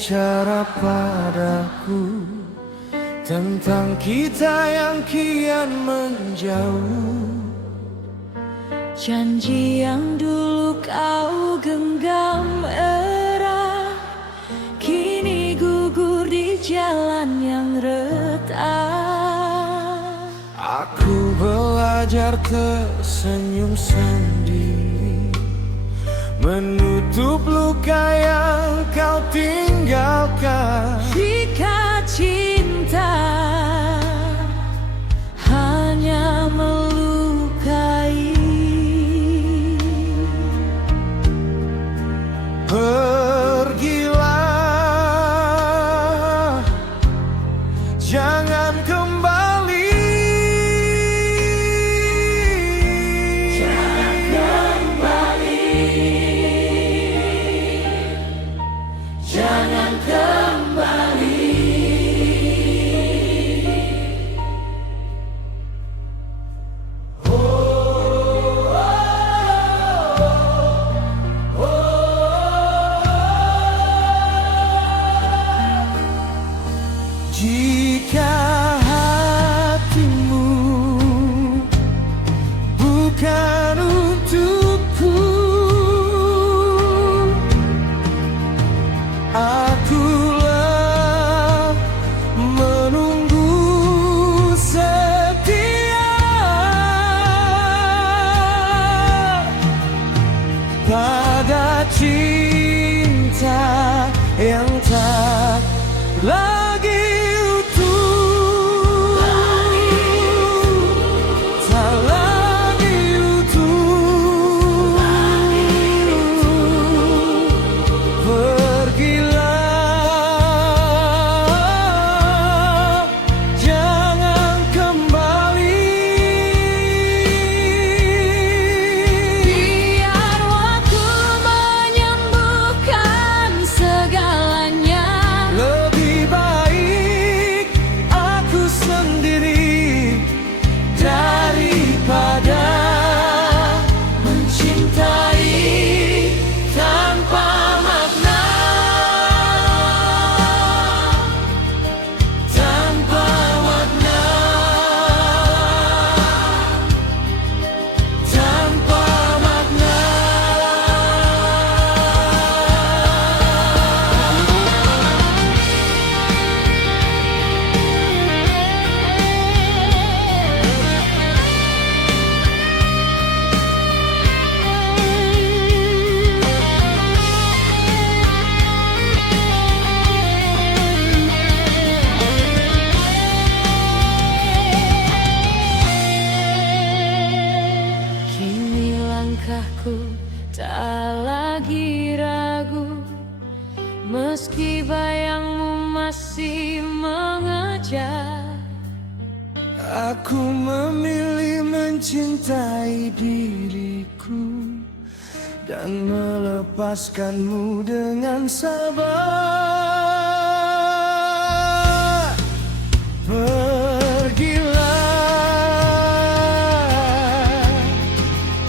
bicara padaku tentang kita yang kian menjauh. Janji yang dulu kau genggam erat, kini gugur di jalan yang retak. Aku belajar tersenyum sendiri, menutup luka yang kau tinggalkan. Jika cinta hanya melukai, pergilah, jangan kembali. jangan kembali, jangan kembali. Jika hatimu bukan untukku, akulah menunggu setia pada cinta yang tak lagi utuh, tak lagi utuh. Pergilah, jangan kembali. Biar waktu menyembuhkan segalanya. Lebih baik aku sendiri daripada mencintai tanpa makna, tanpa makna, tanpa makna. Kini langkahku tak lagi ragu, meski bayangmu masih mengejar. Aku memilih mencintai diriku dan melepaskanmu dengan sabar. Pergilah,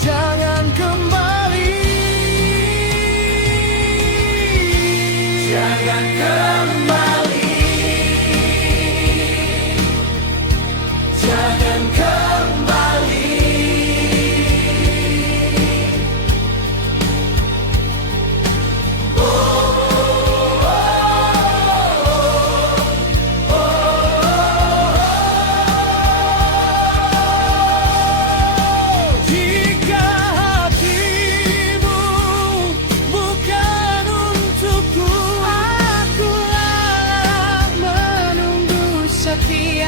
jangan kembali. Jangan kembali. Jangan kembali. Jika hatimu bukan untukku, Akulah menunggu setia.